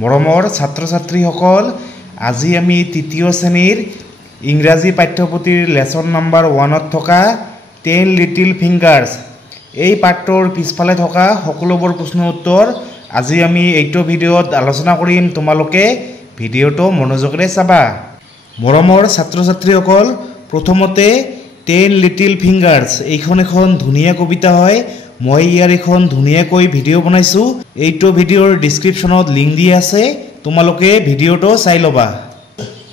মৰমৰ ছাত্ৰ ছাত্ৰীসকল আজি আমি তৃতীয় শ্ৰেণীৰ ইংৰাজী পাঠ্যপুথিৰ লেসন নাম্বাৰ 1ত থকা 10 লিটল ফিংগাৰ্ছ এই পাঠটোৰ পিছফালে থকা সকলোবোৰ প্ৰশ্ন উত্তৰ আজি আমি এইটো ভিডিঅ'ত আলোচনা কৰিম। তোমালোকে ভিডিঅ'টো মনোযোগেৰে চাবা। মৰমৰ ছাত্ৰ ছাত্ৰীসকল প্ৰথমতে 10 লিটল ফিংগাৰ্ছ এইখন এখন ধুনীয়া কবিতা হয়। মই ইয়াৰ এখন ধুনীয়াকৈ ভিডিঅ' বনাইছোঁ। এইটো ভিডিঅ'ৰ ডিছক্ৰিপশ্যনত লিংক দি আছে, তোমালোকে ভিডিঅ'টো চাই ল'বা।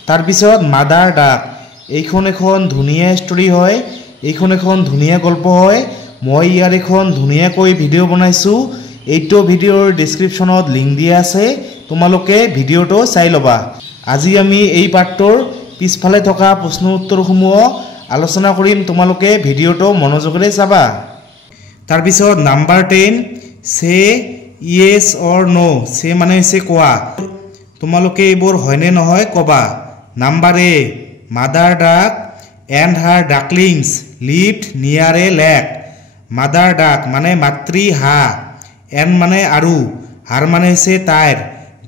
তাৰপিছত মাদাৰ ডাক এইখন এখন ধুনীয়া ষ্টৰী হয়, এইখন এখন ধুনীয়া গল্প হয়। মই ইয়াৰ এখন ধুনীয়াকৈ ভিডিঅ' বনাইছোঁ। এইটো ভিডিঅ'ৰ ডিছক্ৰিপশ্যনত লিংক দিয়া আছে, তোমালোকে ভিডিঅ'টো চাই ল'বা। আজি আমি এই পাঠটোৰ পিছফালে থকা প্ৰশ্ন উত্তৰসমূহ আলোচনা কৰিম, তোমালোকে ভিডিঅ'টো মনোযোগেৰে চাবা। তাৰপিছত নাম্বাৰ 10 সে ইয়েছ অৰ নো, সে মানে হৈছে কোৱা, তোমালোকে এইবোৰ হয়নে নহয় ক'বা। Number A mother duck and her ducklings lived নিয়াৰ এ লেক। মাদাৰ ডাক মানে মাতৃ হাঁহ, এণ্ড মানে আৰু, হাৰ মানে হৈছে তাইৰ,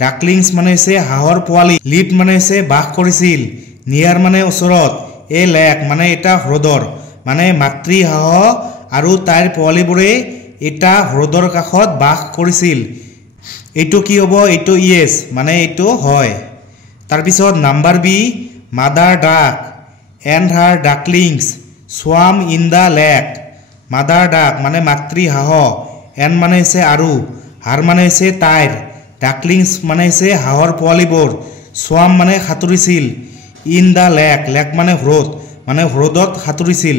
ডাকলিংছ মানে হৈছে হাঁহৰ পোৱালি, লিভড মানে হৈছে বাস কৰিছিল, নিয়াৰ মানে ওচৰত, এ লেক মানে এটা হ্ৰদৰ, মানে মাতৃ হাঁহ আৰু তাইৰ পোৱালিবোৰে এটা হ্ৰদৰ কাষত বাস কৰিছিল। এইটো কি হ'ব? এইটো ইয়েছ মানে এইটো হয়। তাৰপিছত number B mother duck and her ducklings swam in the lake. Mother duck মানে মাতৃ হাঁহ, এণ্ড মানে হৈছে আৰু, হাৰ মানে হৈছে তাইৰ, ডাকলিংছ মানে হৈছে হাঁহৰ পোৱালিবোৰ, স্বাম মানে সাঁতুৰিছিল, ইন দ্য লেক, লেক মানে হ্ৰদ, মানে হ্ৰদত সাঁতুৰিছিল,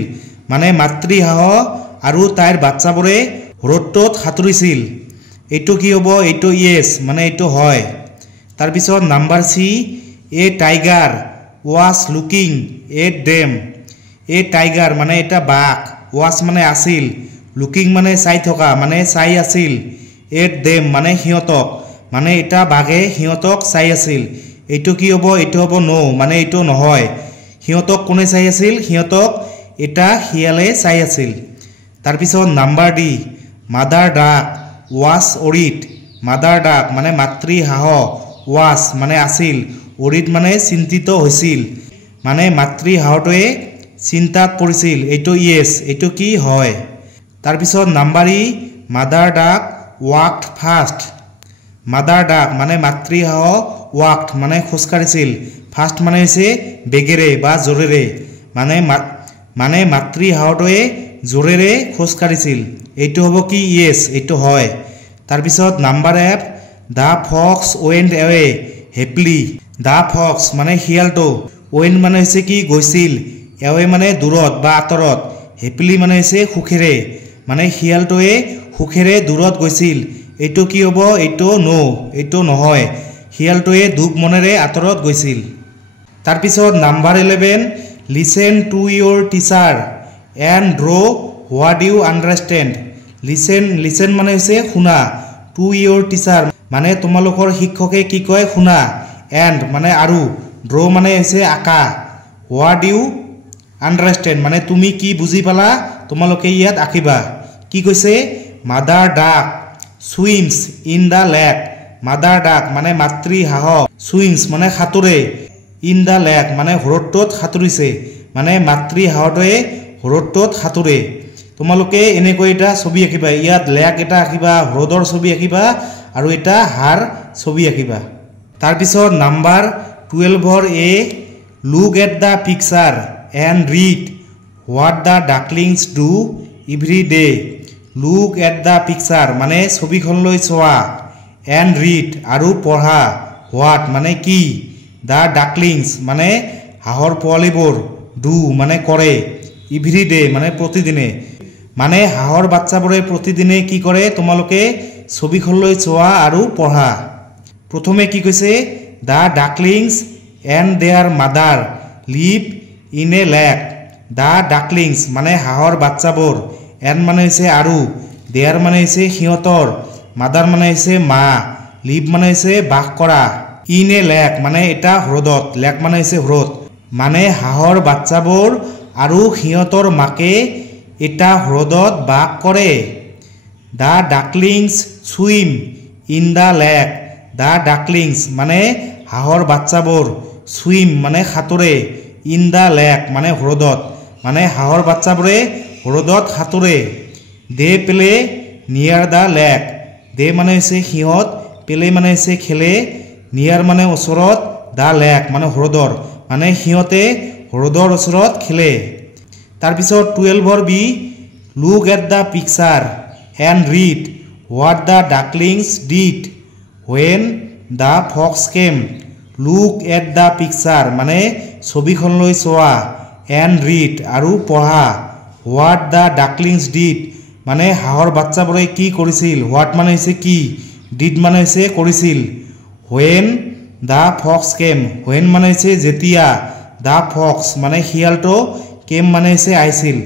মানে মাতৃ হাঁহ আৰু তাইৰ বাচ্চাবোৰে হ্ৰদটোত সাঁতুৰিছিল। এইটো কি হ'ব? এইটো ইয়েছ মানে এইটো হয়। তাৰপিছত number C a tiger was looking at them. A tiger মানে এটা বাঘ, ৱাজ মানে আছিল, লুকিং মানে চাই থকা, মানে চাই আছিল, এট ডেম মানে সিহঁতক, মানে এটা বাঘে সিহঁতক চাই আছিল। এইটো কি হ'ব? এইটো হ'ব নো, মানে এইটো নহয়। সিহঁতক কোনে চাই আছিল? সিহঁতক এটা শিয়ালে চাই আছিল। তাৰপিছত number D mother duck was worried. Mother duck মানে মাতৃ হাঁহ, ৱাজ মানে আছিল, অৰিড মানে চিন্তিত হৈছিল, মানে মাতৃ হাঁহটোৱে চিন্তাত পৰিছিল। এইটো ইয়েছ, এইটো কি হয়। তাৰপিছত নাম্বাৰ ই মাদাৰ ডাক ৱাকড ফাষ্ট। মাদাৰ ডাক মানে মাতৃ হাঁহ, ৱাকড মানে খোজকাঢ়িছিল, ফাষ্ট মানে হৈছে বেগেৰে বা জোৰেৰে, মানে মাতৃ হাঁহটোৱে জোৰেৰে খোজকাঢ়িছিল। এইটো হ'ব কি? ইয়েছ, এইটো হয়। তাৰপিছত number F the fox went away happily. The fox মানে শিয়ালটো, ৱেণ্ট মানে হৈছে কি? গৈছিল, এৱে মানে দূৰত বা আঁতৰত, হেপলি মানে হৈছে সুখেৰে, মানে শিয়ালটোৱে সুখেৰে দূৰত গৈছিল। এইটো কি হ'ব? এইটো নো, এইটো নহয়, শিয়ালটোৱে দুখ মনেৰে আঁতৰত গৈছিল। তাৰপিছত number 11 listen to your teacher and draw what you understand. Listen মানে হৈছে শুনা, টু ইয়'ৰ টিচাৰ মানে তোমালোকৰ শিক্ষকে কি কয় শুনা, এণ্ড মানে আৰু, ড্ৰ মানে হৈছে আঁকা, হোৱাট ইউ আণ্ডাৰষ্টেণ্ড মানে তুমি কি বুজি পালা তোমালোকে ইয়াত আঁকিবা। কি কৈছে? Mother duck swims in the lake. Mother duck মানে মাতৃ হাঁহ, চুইমছ মানে সাঁতোৰে, ইন দ্য লেক মানে হ্ৰদটোত সাঁতুৰিছে, মানে মাতৃ হাঁহটোৱে হ্ৰদটোত সাঁতোৰে। তোমালোকে এনেকৈ এটা ছবি আঁকিবা, ইয়াত লেক এটা আঁকিবা, হ্ৰদৰ ছবি আঁকিবা, আৰু এটা হাঁহৰ ছবি আঁকিবা। তাৰপিছত number 12 A look at the picture and read what the ducklings do every day. Look at the picture মানে ছবিখনলৈ চোৱা, এণ্ড ৰিড আৰু পঢ়া, হোৱাট মানে কি, দ্য ডাকলিংছ মানে হাঁহৰ পোৱালিবোৰ, ডু মানে কৰে, এভৰি ডে মানে প্ৰতিদিনে, মানে হাঁহৰ বাচ্চাবোৰে প্ৰতিদিনে কি কৰে তোমালোকে ছবিখনলৈ চোৱা আৰু পঢ়া। প্ৰথমে কি কৈছে? The ducklings and their mother live in a lake. The ducklings মানে হাঁহৰ বাচ্চাবোৰ, এণ্ড মানে হৈছে আৰু, দেয়াৰ মানে হৈছে সিহঁতৰ, মাদাৰ মানে হৈছে মা, লিভ মানে হৈছে বাস কৰা, ইন এ লেক মানে এটা হ্ৰদত, লেক মানে হৈছে হ্ৰদ, মানে হাঁহৰ বাচ্চাবোৰ আৰু সিহঁতৰ মাকে এটা হ্ৰদত বাস কৰে। The ducklings swim in the lake. The ducklings মানে হাঁহৰ বাচ্চাবোৰ সুইম মানে সাঁতোৰে ইন দ্য লেক মানে হ্ৰদত মানে হাঁহৰ বাচ্চাবোৰে হ্ৰদত সাঁতোৰে দে প্লে নিয়াৰ দ্য লেক দে মানে হৈছে সিহঁত প্লে মানে হৈছে খেলে নিয়াৰ মানে ওচৰত দ্য লেক মানে হ্ৰদৰ মানে সিহঁতে হ্ৰদৰ ওচৰত খেলে তাৰপিছত 12 B look at the picture and read what the ducklings did when the fox came look at the picture মানে ছবিখনলৈ চোৱা and read আৰু পঢ়া what the ducklings did মানে হাঁহৰ বাচ্চাবোৰে কি কৰিছিল what মানে হৈছে কি did মানে হৈছে কৰিছিল when the fox came when মানে হৈছে যেতিয়া the fox মানে শিয়ালটো came মানে হৈছে আহিছিল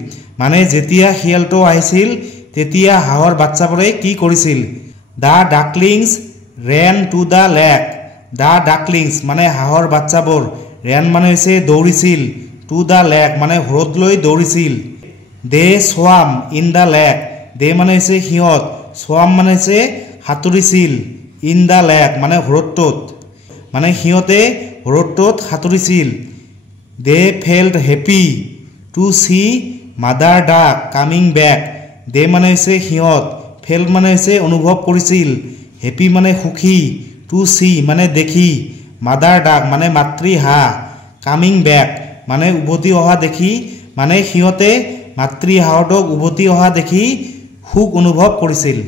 মানে যেতিয়া শিয়ালটো আহিছিল তেতিয়া হাঁহৰ বাচ্চাবোৰে কি কৰিছিল the ducklings ran to the lake the ducklings মানে হাঁহৰ বাচ্চাবোৰ ran মানে হৈছে দৌৰিছিল to the lake মানে হ্ৰদলৈ দৌৰিছিল they swam in the lake they মানে হৈছে সিহঁত swam মানে হৈছে সাঁতুৰিছিল in the lake মানে হ্ৰদটোত মানে সিহঁতে হ্ৰদটোত সাঁতুৰিছিল they felt happy to see mother duck coming back they মানে হৈছে সিহঁত felt মানে হৈছে অনুভৱ কৰিছিল হেপি মানে সুখী টু সি মানে দেখি মাদাৰ ডাক মানে মাতৃ হাঁহ কামিং বেক মানে উভতি অহা দেখি মানে সিহঁতে মাতৃ হাঁহটোক উভতি অহা দেখি সুখ অনুভৱ কৰিছিল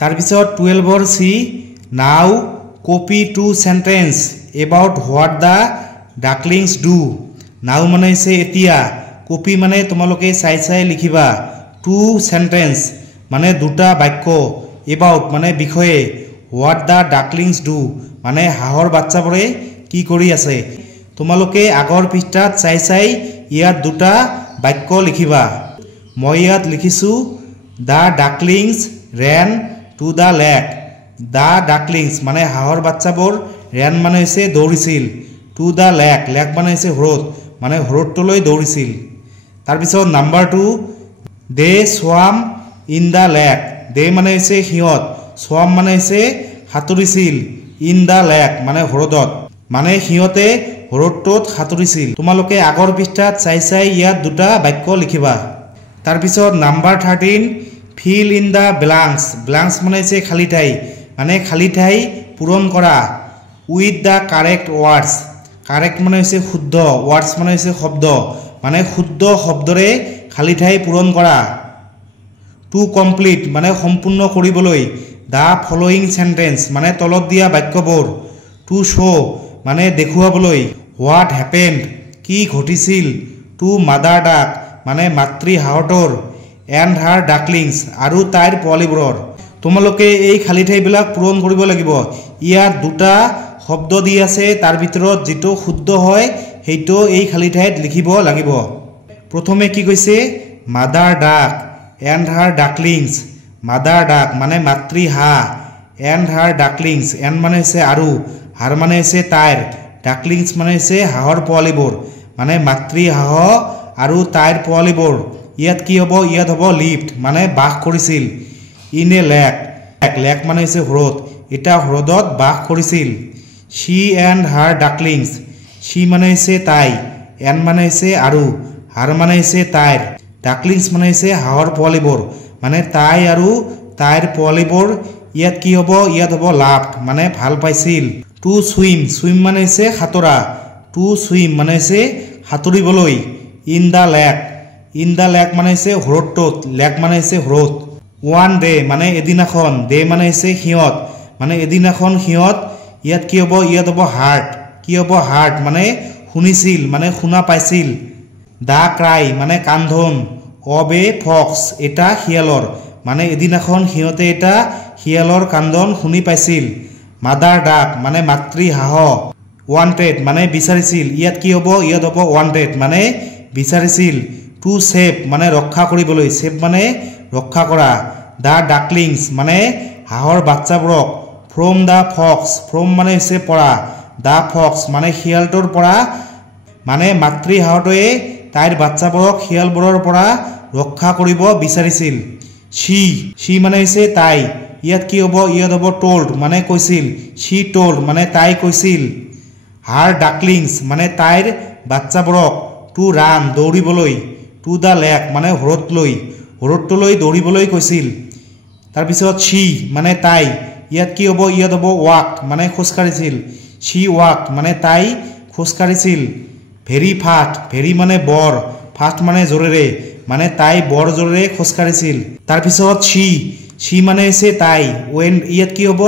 তাৰপিছত 12 see now copy to sentence about what the ducklings do now মানে হৈছে এতিয়া কপি মানে তোমালোকে চাই চাই লিখিবা টু সেন্টেন্স মানে দুটা বাক্য এবাউট মানে বিষয়ে হোৱাট দ্য ডাকলিংছ ডু মানে হাঁহৰ বাচ্চাবোৰে কি কৰি আছে তোমালোকে আগৰ পৃষ্ঠাত চাই চাই ইয়াত দুটা বাক্য লিখিবা মই ইয়াত লিখিছো the ducklings ran to the lake the ducklings মানে হাঁহৰ বাচ্চাবোৰ ৰেন মানে হৈছে দৌৰিছিল টু দ্য লেক লেক মানে হৈছে হ্ৰদ মানে হ্ৰদটোলৈ দৌৰিছিল তাৰপিছত number 2 they swam in the lake they মানে হৈছে সিহঁত স্ৱাম মানে হৈছে সাঁতুৰিছিল ইন দ্য লেক মানে হ্ৰদত মানে সিহঁতে হ্ৰদটোত সাঁতুৰিছিল তোমালোকে আগৰ পৃষ্ঠাত চাই চাই ইয়াত দুটা বাক্য লিখিবা তাৰপিছত number 13 fill in the blanks blanks মানে হৈছে খালী ঠাই মানে খালী ঠাই পূৰণ কৰা with the correct words correct মানে হৈছে শুদ্ধ ৱাৰ্ডছ মানে হৈছে শব্দ মানে শুদ্ধ শব্দৰে খালী ঠাই পূৰণ কৰা টু কমপ্লিট মানে সম্পূৰ্ণ কৰিবলৈ দ্য ফলোয়িং সেন্টেন্স মানে তলত দিয়া বাক্যবোৰ টু শ্ব' মানে দেখুৱাবলৈ হোৱাট হেপেণ্ড কি ঘটিছিল টু মাদাৰ ডাক মানে মাতৃ হাঁহটোৰ এণ্ড হাৰ ডাকলিংছ আৰু তাইৰ পোৱালিবোৰৰ তোমালোকে এই খালী ঠাইবিলাক পূৰণ কৰিব লাগিব ইয়াত দুটা শব্দ দি আছে তাৰ ভিতৰত যিটো শুদ্ধ হয় সেইটো এই খালী ঠাইত লিখিব লাগিব প্ৰথমে কি কৈছে mother duck and her ducklings mother duck মানে মাতৃ হাঁহ এণ্ড হাৰ ডাকলিংছ এণ্ড মানে হৈছে আৰু হাৰ মানে হৈছে তাইৰ ডাকলিংছ মানে হৈছে হাঁহৰ পোৱালিবোৰ মানে মাতৃ হাঁহ আৰু তাইৰ পোৱালিবোৰ ইয়াত কি হ'ব ইয়াত হ'ব লিফ্ট মানে বাস কৰিছিল ইন এ লেক লেক মানে হৈছে হ্ৰদ এটা হ্ৰদত বাস কৰিছিল শি এণ্ড হাৰ ডাকলিংছ শি মানে হৈছে তাই এণ্ড মানে হৈছে আৰু হাৰ মানে হৈছে তাইৰ ডাকলিংছ মানে হৈছে হাঁহৰ পোৱালিবোৰ মানে তাই আৰু তাইৰ পোৱালিবোৰ ইয়াত কি হ'ব ইয়াত হ'ব লাভড মানে ভাল পাইছিল টু সুইম সুইম মানে হৈছে সাঁতোৰা টু সুইম মানে হৈছে সাঁতুৰিবলৈ ইন দ্য লেক মানে হৈছে হ্ৰদটোত লেক মানে হৈছে হ্ৰদ ওৱান ডে মানে এদিনাখন ডে মানে হৈছে সিহঁত মানে এদিনাখন সিহঁত ইয়াত কি হ'ব ইয়াত হ'ব হাৰ্ট কি হ'ব হাৰ্ট মানে শুনিছিল মানে শুনা পাইছিল দা ক্ৰাই মানে কান্ধন অব এ ফক্স এটা শিয়ালৰ মানে এদিনাখন সিহঁতে এটা শিয়ালৰ কান্দন শুনি পাইছিল মাদাৰ ডাক মানে মাতৃ হাঁহ ওৱান্টেড মানে বিচাৰিছিল ইয়াত কি হ'ব ইয়াত হ'ব ওৱান্টেড মানে বিচাৰিছিল টু সেভ মানে ৰক্ষা কৰিবলৈ সেভ মানে ৰক্ষা কৰা দা ডাকলিংছ মানে হাঁহৰ বাচ্চাবোৰক ফ্ৰম দা ফক্স ফ্ৰম মানে হৈছে পৰা দা ফক্স মানে শিয়ালটোৰ পৰা মানে মাতৃ হাঁহটোৱে তাইৰ বাচ্চাবোৰক শিয়ালবোৰৰ পৰা ৰক্ষা কৰিব বিচাৰিছিল শি মানে হৈছে তাই ইয়াত কি হ'ব ইয়াত হ'ব told মানে কৈছিল she told মানে তাই কৈছিল her ducklings মানে তাইৰ বাচ্চাবোৰক to run দৌৰিবলৈ to the lake মানে হ্ৰদটোলৈ দৌৰিবলৈ কৈছিল তাৰ পিছত she মানে তাই ইয়াত কি হ'ব ইয়াত হ'ব walk মানে খোজ কাঢ়িছিল she walked মানে তাই খোজ কাঢ়িছিল very fast very মানে বৰ fast মানে জোৰেৰে মানে তাই বৰ জোৰেৰে খোজ কাঢ়িছিল তাৰ পিছত she মানে হৈছে তাই went ইয়াত কি হ'ব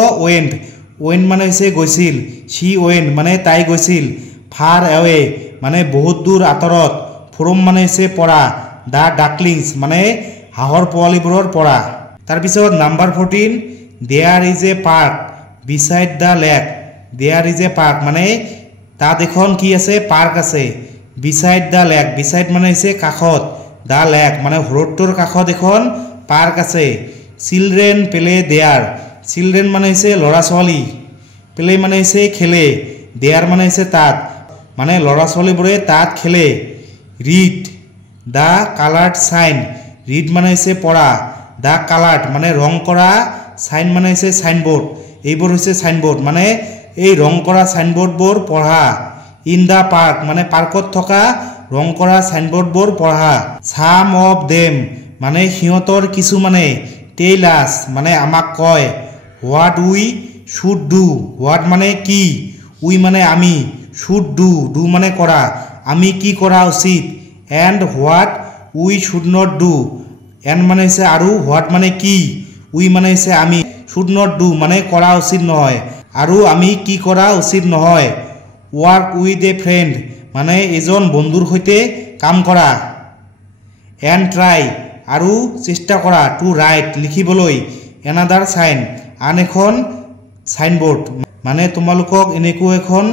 went মানে হৈছে গৈছিল she went মানে তাই গৈছিল far away মানে বহুত দূৰ আঁতৰত from মানে হৈছে পৰা the ducklings মানে হাঁহৰ পোৱালিবোৰৰ পৰা তাৰ পিছত number 14 there is a park beside the lake there is a park মানে তাত এখন কি আছে পাৰ্ক আছে beside the lake beside মানে হৈছে কাষত the lake মানে হ্ৰদটোৰ কাষত এখন পাৰ্ক আছে children play there children মানে হৈছে ল'ৰা ছোৱালী play মানে হৈছে খেলে there মানে হৈছে তাত মানে ল'ৰা ছোৱালীবোৰে তাত খেলে read the colored sign read মানে হৈছে পঢ়া the colored মানে ৰং কৰা sign মানে হৈছে সাইনবোৰ্ড এইবোৰ হৈছে সাইনবোৰ্ড মানে এই ৰং কৰা সাইনবোৰ্ডবোৰ পঢ়া in the park মানে পাৰ্কত থকা ৰং কৰা সাইনবোৰ্ডবোৰ পঢ়া some of them মানে হিয়তৰ কিছু মানে tell us মানে আমাক কয় what we should do what মানে কি we মানে আমি should do মানে কৰা আমি কি কৰা উচিত and what we should not do and মানে হৈছে আৰু what মানে কি we মানে হৈছে আমি should not do মানে কৰা উচিত নহয় আৰু আমি কি কৰা উচিত নহয় work with a friend মানে এজন বন্ধুৰ সৈতে কাম কৰা and try আৰু চেষ্টা কৰা to write লিখিবলৈ another sign আন এখন সাইনবোৰ্ড মানে তোমালোকক এনেকো এখন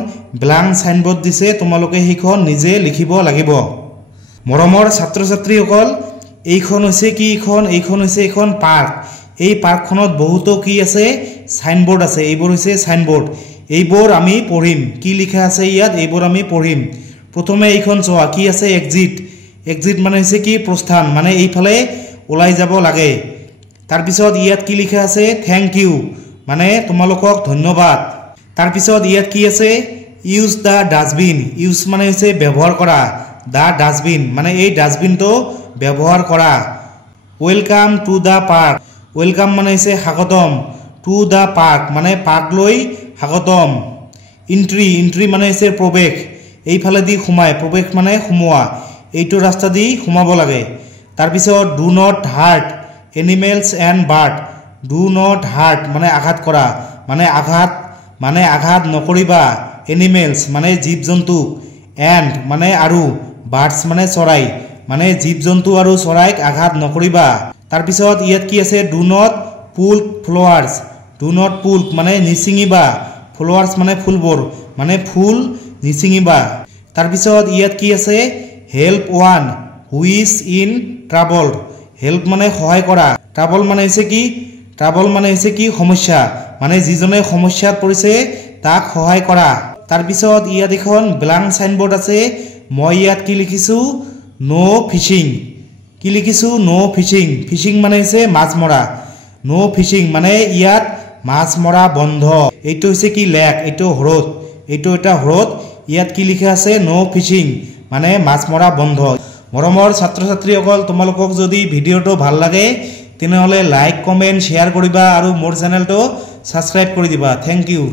ব্ল্যাঙ্ক সাইনবোৰ্ড দিছে তোমালোকে হিখন নিজে লিখিব লাগিব মৰমৰ ছাত্ৰ ছাত্ৰীসকল এইখন হৈছে কি এইখন হৈছে এখন পাৰ্ক এই পাৰ্কখনত বহুতো কি আছে সাইনবোৰ্ড আছে এইবোৰ হৈছে সাইনবোৰ্ড এইবোৰ আমি পঢ়িম কি লিখা আছে ইয়াত এইবোৰ আমি পঢ়িম প্ৰথমে এইখন চোৱা কি আছে এক্সিট মানে হৈছে কি প্ৰস্থান মানে এইফালে ওলাই যাব লাগে তাৰ পিছত ইয়াত কি লিখা আছে থ্যাংক ইউ মানে তোমালোকক ধন্যবাদ তাৰ পিছত ইয়াত কি আছে ইউজ দা ডাস্টবিন ইউজ মানে হৈছে ব্যৱহাৰ কৰা দা ডাস্টবিন মানে এই ডাস্টবিনটো ব্যৱহাৰ কৰা welcome to the park welcome মানে হৈছে স্বাগতম টু দা পাৰ্ক মানে পাৰ্কলৈ স্বাগতম এন্ট্ৰি মানে হৈছে প্ৰৱেশ এইফালে দি সোমাই প্ৰৱেশ মানে সোমোৱা এইটো ৰাস্তা দি সোমাব লাগে তাৰ পিছত do not hurt animals and bird do not hurt মানে আঘাত কৰা মানে আঘাত নকৰিবা এনিমেলস মানে জীৱ জন্তু এন্ড মানে আৰু বাৰ্ডস মানে চৰাই মানে জীৱ জন্তু আৰু চৰাইক আঘাত নকৰিবা তাৰ পিছত ইয়াত কি আছে do not pull flowers do not pull মানে নিচিঙিবা ফ্লাৱাৰ্স মানে ফুলবোৰ মানে ফুল নিচিঙিবা তাৰ পিছত ইয়াত কি আছে help one who is in trouble help মানে সহায় কৰা ট্ৰাবল মানে হৈছে কি সমস্যা মানে যিজনে সমস্যাত পৰিছে তাক সহায় কৰা তাৰ পিছত ইয়াত এখন ব্ল্যাঙ্ক সাইনবোৰ্ড আছে মই ইয়াত কি লিখিছো নো ফিশিং কি লিখিছো নো ফিশিং ফিশিং মানে হৈছে মাছ মৰা নো ফিশিং মানে ইয়াত মাছ মৰা বন্ধ এইটো হৈছে কি লেক এইটো হ্ৰদ এইটো এটা হ্ৰদ ইয়াত কি লিখা আছে নো ফিশিং মানে মাছ মৰা বন্ধ মৰমৰ ছাত্ৰ ছাত্ৰীসকল তোমালোকক যদি ভিডিওটো ভাল লাগে তেনেহলে লাইক কমেন্ট শেয়াৰ কৰিবা আৰু মোৰ চেনেলটো সাবস্ক্ৰাইব কৰি দিবা থ্যাংক ইউ